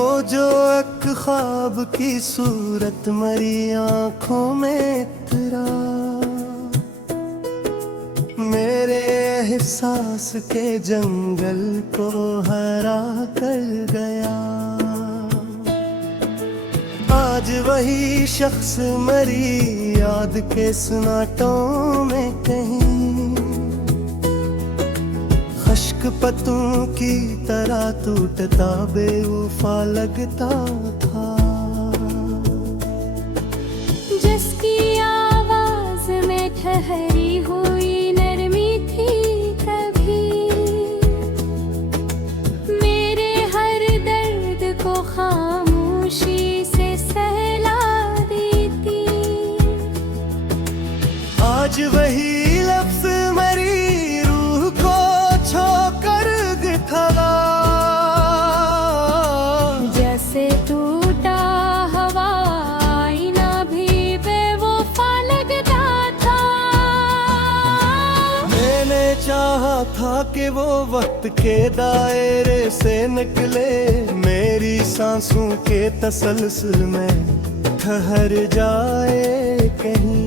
वो जो एक ख्वाब की सूरत मरी आंखों में तेरा, मेरे एहसास के जंगल को हरा कर गया। आज वही शख्स मरी याद के सन्नाटों में कहीं, अश्क पत्तों की तरह टूटता बेवफा लगता था। जिसकी आवाज में ठहरी हुई नरमी थी कभी, मेरे हर दर्द को खामोशी से सहला देती। आज वही लफ्ज मरी जैसे टूटा हवा आईना भी बेवफा लगता था। मैंने चाहा था कि वो वक्त के दायरे से निकले, मेरी सांसों के तसलसल में ठहर जाए कहीं।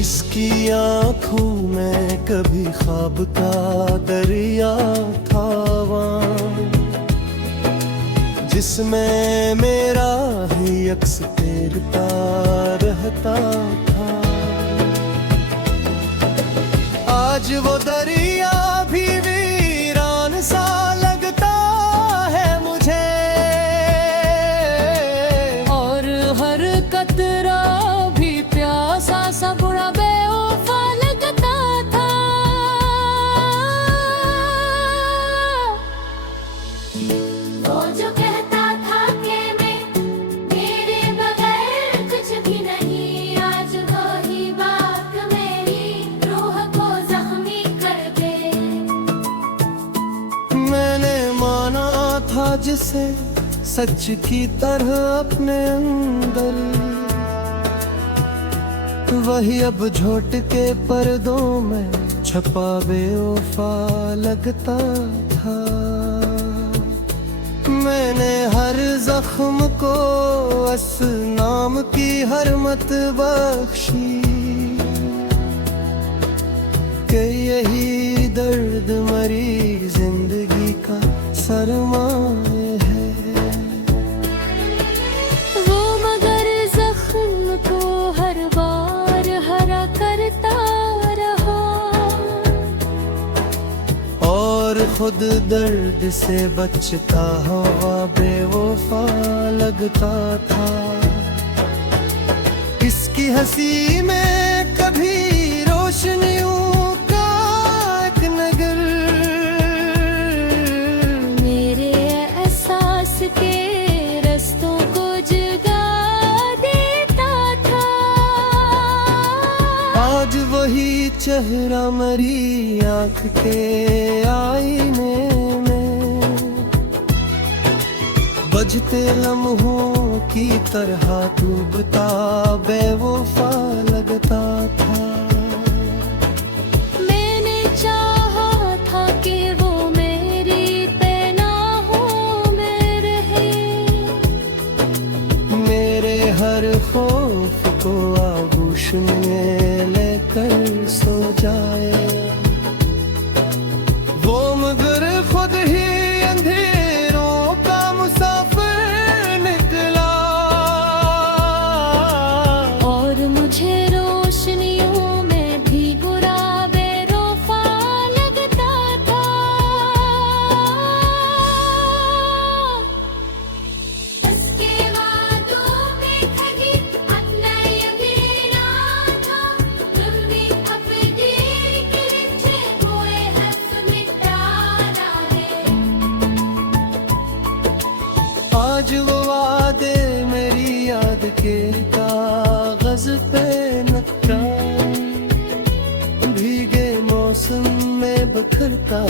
इसकी आँखों में कभी ख्वाब का दरिया था वहाँ, जिसमें मेरा ही अक्स तैरता रहता था। आज वो दरिया भी वीरान सा लगता है मुझे, और हर कतरा भी प्यासा सा बुरा बेवफा लगता था। वो जो कहता था कि मैं मेरे बगैर कुछ भी नहीं, आज वही बात मेरी रूह को जख्मी कर दे। मैंने माना था जिसे सच की तरह अपने अंदर, वही अब झोट के पर्दों में छपा बेवफा लगता था। मैंने हर जख्म को अस नाम की हरमत बख्शी, कि यही दर्द मरी जिंदगी का सरमाए है। वो मगर जख्म को हर बार हरा करता रहा, और खुद दर्द से बचता हुआ बेवफा लगता था। इसकी हंसी में कभी रोशनियों का एक नगर, मेरे एहसास के रस्तों को जगा देता था। आज वही चेहरा मरी आँख के आईने में, बजते लम्हों की तरह डूबता बेवफा लगता था। मैंने चाहा था कि वो मेरी पनाहों में रहे, मेरे हर खौफ को आगोश में लेकर सो जाए। वो मगर खुद ही अंधेरों का मुसाफिर निकला, और मुझे रोशनियों में भी बुरा बेवफा लगता था। उसके वादों में कभी अपना यकीन था, तुम भी अपने किरचे हुए हंस मिटाना है। आज वो वादे मेरी याद के कागज पे नक्काश, भीगे मौसम में बखरता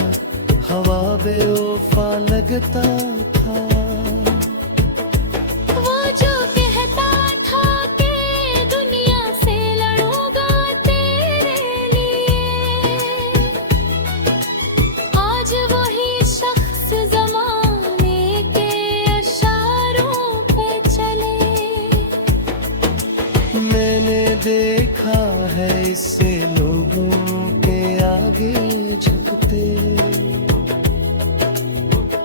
हवा बेवफा लगता था। वो जो कहता था कि दुनिया से लड़ूंगा तेरे लिए, आज वही शख्स जमाने के इशारों पे चले। मैंने देखा है इससे लोगों के आगे झुकते,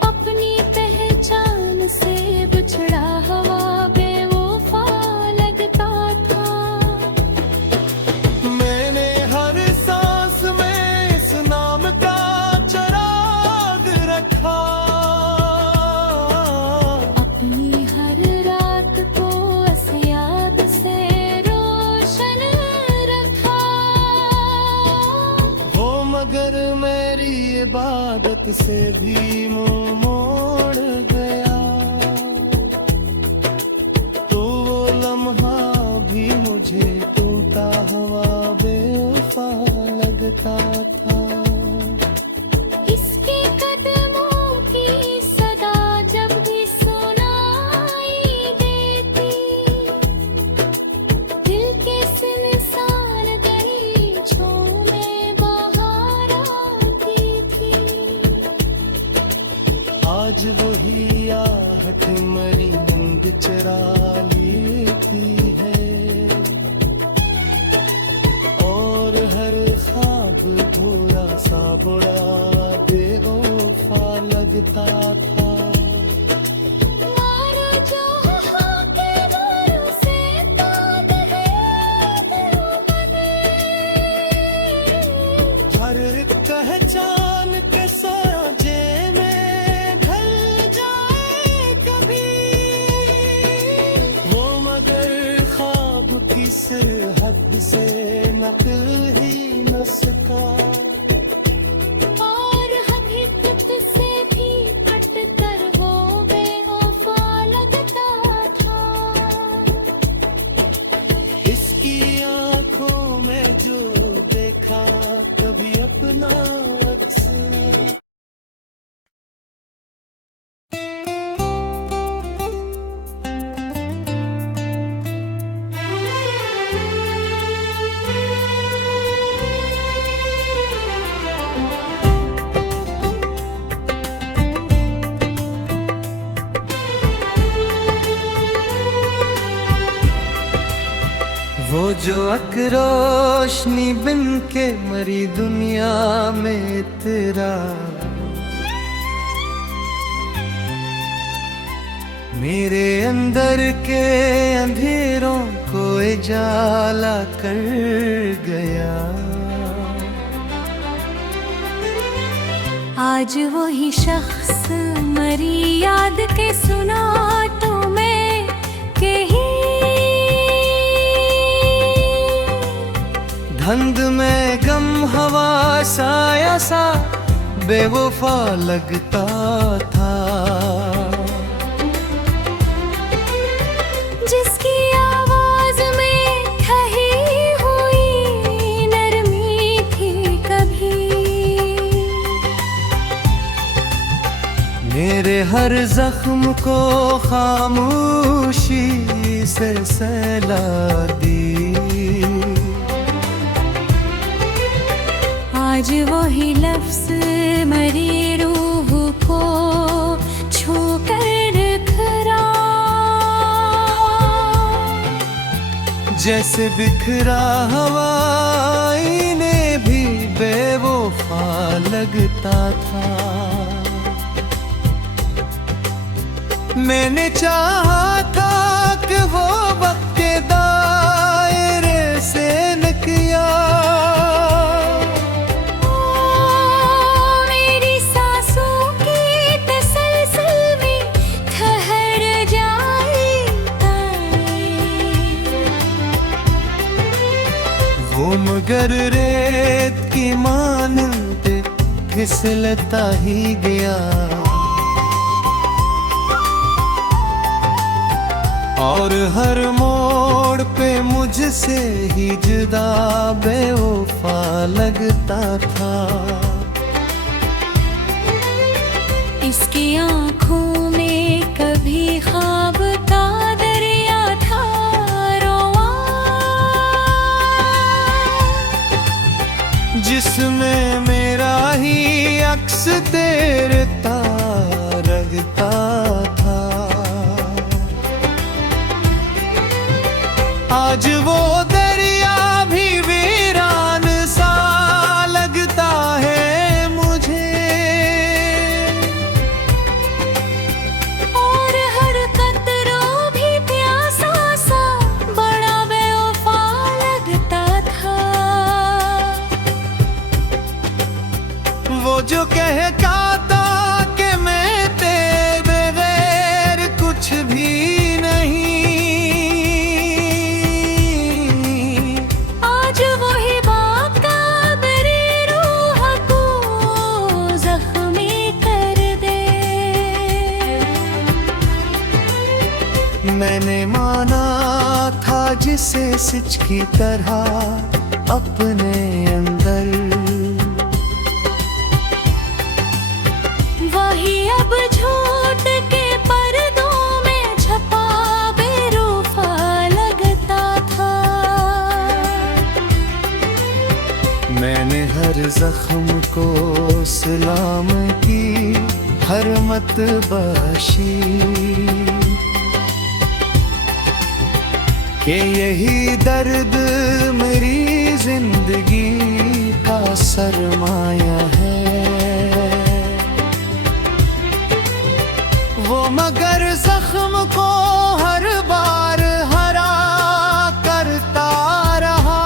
अपनी पहचान से बिछड़ा हवा बेवफा लगता था। मैंने हर सांस में इस नाम का चिराग रखा, अपनी हर रात को इस याद से रोशन रखा। वो मगर मेरी इबादत से भी मुंह मोड़ गया, तो वो लम्हा भी मुझे टूटा हुआ बेवफा लगता था। इसके कदमों की सदा जब भी सुनाई देती, दिल के सिलसार गलीचों में बाहर आती थी। आज वही आहट मरी नींद चरा लेती है, और हर ख्वाब भूरा सा बुरा बेवफा लगता था। मारो जो के नूर से ताब है दिलों में, हर पहचान के साजे में ढल जाए कभी, वो मगर ख्वाब की सरहद से नकल ही न सका। और हकीकत से भी कटकर वो बेवफा लगता था। इसकी आंखों में जो देखा कभी अपना अक्स, वो जो अक रोशनी बिन के मरी दुनिया में तेरा, मेरे अंदर के अंधेरों को उजाला कर गया। आज वही शख्स मरी याद के सुनाटों में कहीं, धंध में गम हवा साया सा बेवफा लगता था। जिसकी आवाज में ठही हुई नरमी थी कभी, मेरे हर जख्म को खामोशी से सहला दी। आज वही लफ्ज मरी रूह को छू कर बिखरा, जैसे बिखरा हवाई ने भी बेवफा लगता था। मैंने चाहा था कि वो वक्त के दायरे से न किया, मेरी सांसों की तसलसल में ठहर जाए। वो मगर रेत की मानंद फिसलता ही गया, और हर मोड़ पे मुझसे ही जुदा बेवफा लगता था। इसकी आंखों में कभी ख्वाब का दरिया था रोआ, जिसमें मेरा ही अक्स तैरता रगता था। आज वो दरिया भी वीरान सा लगता है मुझे, और हर कतरा भी प्यासा सा बड़ा बेवफा लगता था। वो जो कहता था कि मैं तेरे बगैर कुछ भी नहीं, आज वही बाकाबरी रूह को जख्मी कर दे। मैंने माना था जिसे सिच की तरह अपने अंदर, वही अब झूठ के पर्दों में छपा बेरूफा लगता था। मैंने हर जख्म को सलाम की हर मत बख्शी, कि यही दर्द मेरी जिंदगी का सरमाया है। वो मगर जख्म को हर बार हरा करता रहा,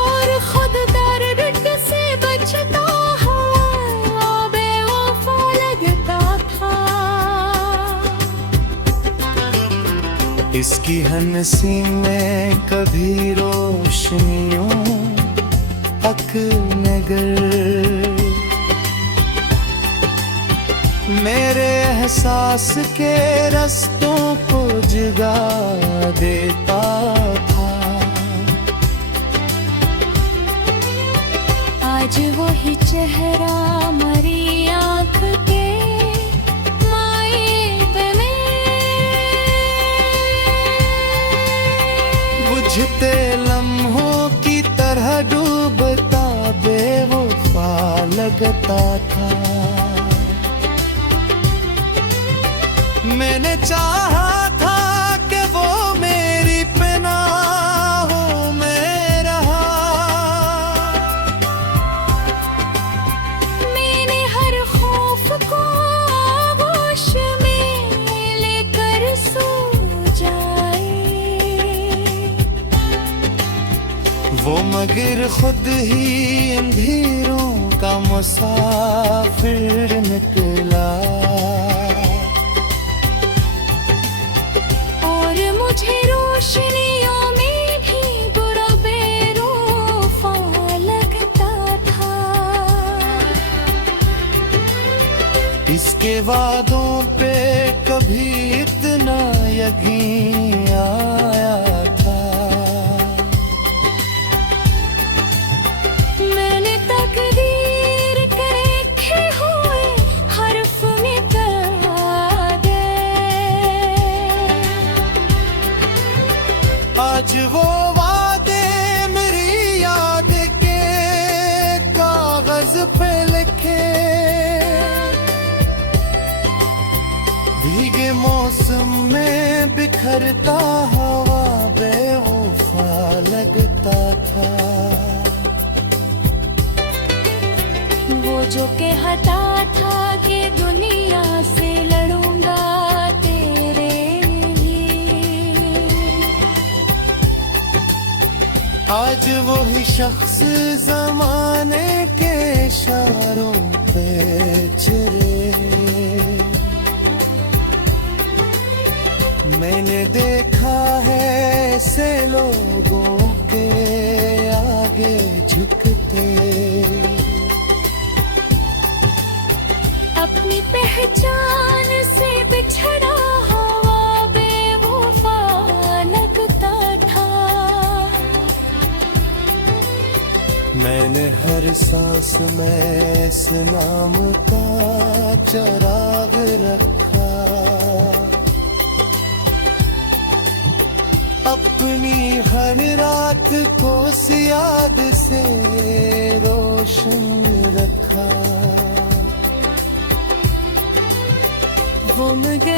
और खुद दर्द से बचता हुआ बेवफा लगता था। इसकी हंसी में कभी रोशनियों तक नगर, मेरे एहसास के रस्तों को जगा देता था। आज वही चेहरा मरी आँख के माइब में, बुझते लम्हों की तरह डूबता बेवफा लगता था। मैंने चाहा था कि वो मेरी पनाहों में रहा, मैंने हर खौफ को आगोश में लेकर सो जाए। वो मगर खुद ही अंधेरों का मुसाफिर निकला, और मुझे रोशनियों में भी बुरा बेरूफा लगता था। इसके वादों पे कभी इतना यकीन आया था। मैंने तकदीर के लिखे हुए हर्फ मिटा दे। आज वो वादे मेरी याद के कागज पे लिखे, भीगे मौसम में बिखरता हवा बेवफा लगता था। वो जो कहता था कि दुनिया से लड़ूंगा तेरे लिए, आज वही शख्स जमाने के इशारों पे चिरे। मैंने देखा है ऐसे लोगों के आगे झुकते, अपनी पहचान से बिछड़ा हुआ बेवफा लगता था। मैंने हर सांस में इस नाम का चिराग रखा, अपनी हर रात को उस याद से रोशन रखा। वो मगर